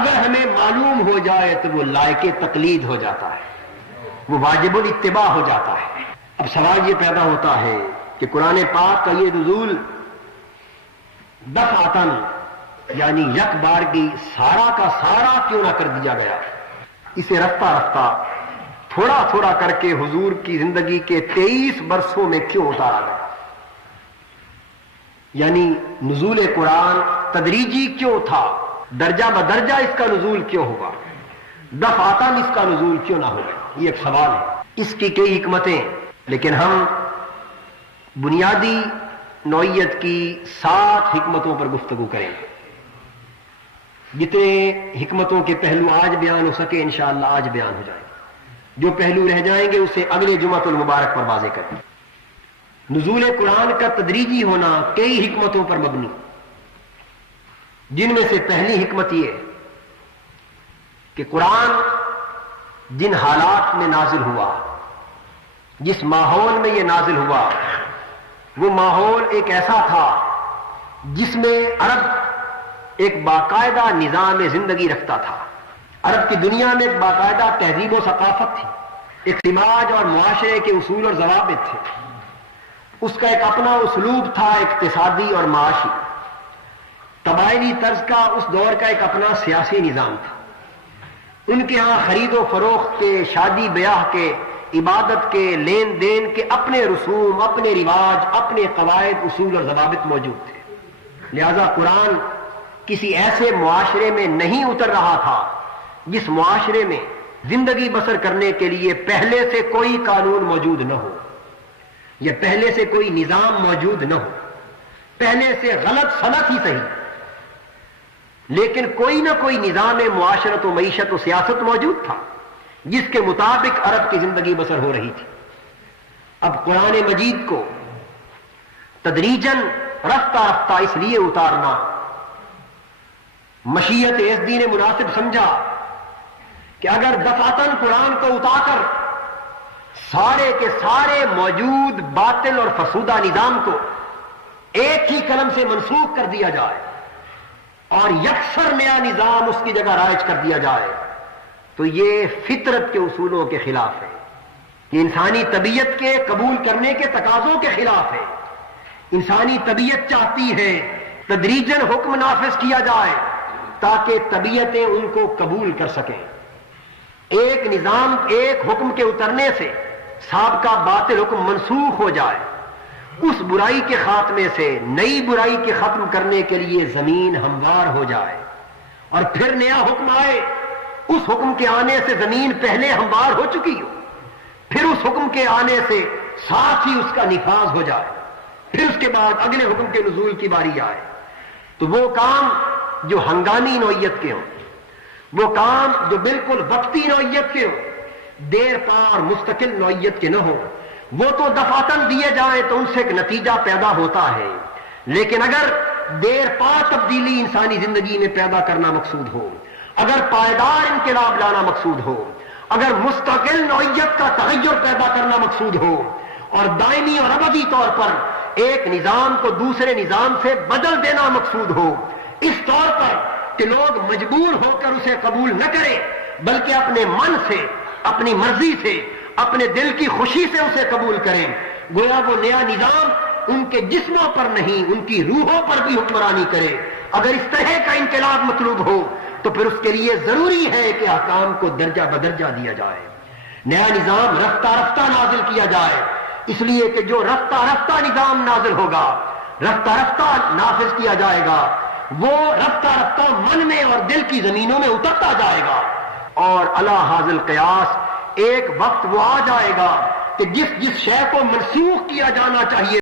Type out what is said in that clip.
اگر ہمیں معلوم ہو جائے تو وہ لائق تقلید ہو جاتا ہے، وہ واجب الاتباع ہو جاتا ہے۔ اب سوال یہ پیدا ہوتا ہے کہ قرآن پاک کا یہ نزول دفعتاً یعنی یک بار کی سارا کا سارا کیوں نہ کر دیا گیا؟ اسے رفتہ رفتہ تھوڑا تھوڑا کر کے حضور کی زندگی کے 23 برسوں میں کیوں اتارا گیا؟ یعنی نزول قرآن تدریجی کیوں تھا؟ درجہ بدرجہ اس کا نزول کیوں ہوا؟ دفعتاً اس کا نزول کیوں نہ ہوا؟ یہ ایک سوال ہے، اس کی کئی حکمتیں، لیکن ہم بنیادی نوعیت کی 7 حکمتوں پر گفتگو کریں گے۔ جتنے حکمتوں کے پہلو آج بیان ہو سکے انشاءاللہ آج بیان ہو جائیں گے، جو پہلو رہ جائیں گے اسے اگلے جمعۃ المبارک پر واضح کریں۔ نزول قرآن کا تدریجی ہونا کئی حکمتوں پر مبنی، جن میں سے پہلی حکمت یہ کہ قرآن جن حالات میں نازل ہوا، جس ماحول میں یہ نازل ہوا، وہ ماحول ایک ایسا تھا جس میں عرب ایک باقاعدہ نظام زندگی رکھتا تھا۔ عرب کی دنیا میں ایک باقاعدہ تہذیب و ثقافت تھی، ایک سماج اور معاشرے کے اصول اور ضوابط تھے، اس کا ایک اپنا اسلوب تھا اقتصادی اور معاشی، قبائلی طرز کا اس دور کا ایک اپنا سیاسی نظام تھا۔ ان کے ہاں خرید و فروخت کے، شادی بیاہ کے، عبادت کے، لین دین کے اپنے رسوم، اپنے رواج، اپنے قواعد، اصول اور ضوابط موجود تھے۔ لہذا قرآن کسی ایسے معاشرے میں نہیں اتر رہا تھا جس معاشرے میں زندگی بسر کرنے کے لیے پہلے سے کوئی قانون موجود نہ ہو یا پہلے سے کوئی نظام موجود نہ ہو، پہلے سے غلط سلط ہی صحیح، لیکن کوئی نہ کوئی نظام معاشرت و معیشت و سیاست موجود تھا جس کے مطابق عرب کی زندگی بسر ہو رہی تھی۔ اب قرآن مجید کو تدریجاً رفتہ رفتہ اس لیے اتارنا مشیت ایزدی نے مناسب سمجھا کہ اگر دفعتاً قرآن کو اتار کر سارے کے سارے موجود باطل اور فرسودہ نظام کو ایک ہی قلم سے منسوخ کر دیا جائے اور یکسر نیا نظام اس کی جگہ رائج کر دیا جائے تو یہ فطرت کے اصولوں کے خلاف ہے، یہ انسانی طبیعت کے قبول کرنے کے تقاضوں کے خلاف ہے۔ انسانی طبیعت چاہتی ہے تدریجاً حکم نافذ کیا جائے تاکہ طبیعتیں ان کو قبول کر سکیں۔ ایک نظام، ایک حکم کے اترنے سے سابقہ باطل حکم منسوخ ہو جائے، اس برائی کے خاتمے سے نئی برائی کے ختم کرنے کے لیے زمین ہموار ہو جائے، اور پھر نیا حکم آئے، اس حکم کے آنے سے زمین پہلے ہموار ہو چکی ہو، پھر اس حکم کے آنے سے ساتھ ہی اس کا نفاذ ہو جائے، پھر اس کے بعد اگلے حکم کے نزول کی باری آئے، تو وہ کام جو ہنگامی نوعیت کے ہوں، وہ کام جو بالکل وقتی نوعیت کے ہوں، دیر پا اور مستقل نوعیت کے نہ ہوں، وہ تو دفعتاً دیے جائیں تو ان سے ایک نتیجہ پیدا ہوتا ہے، لیکن اگر دیر پا تبدیلی انسانی زندگی میں پیدا کرنا مقصود ہو، اگر پائیدار انقلاب لانا مقصود ہو، اگر مستقل نوعیت کا تغیر پیدا کرنا مقصود ہو اور دائمی اور ابدی طور پر ایک نظام کو دوسرے نظام سے بدل دینا مقصود ہو، اس طور پر کہ لوگ مجبور ہو کر اسے قبول نہ کریں بلکہ اپنے من سے، اپنی مرضی سے، اپنے دل کی خوشی سے اسے قبول کریں، گویا وہ نیا نظام ان کے جسموں پر نہیں ان کی روحوں پر بھی حکمرانی کرے، اگر اس طرح کا انقلاب مطلوب ہو تو پھر اس کے لیے ضروری ہے کہ احکام کو درجہ بدرجہ دیا جائے، نیا نظام رفتہ رفتہ نازل کیا جائے، اس لیے کہ جو رفتہ رفتہ نظام نازل ہوگا، رفتہ رفتہ نافذ کیا جائے گا، وہ رفتہ رفتہ من میں اور دل کی زمینوں میں اترتا جائے گا، اور علی حاضل قیاس ایک وقت وہ آ جائے گا کہ جس شے کو منسوخ کیا جانا چاہیے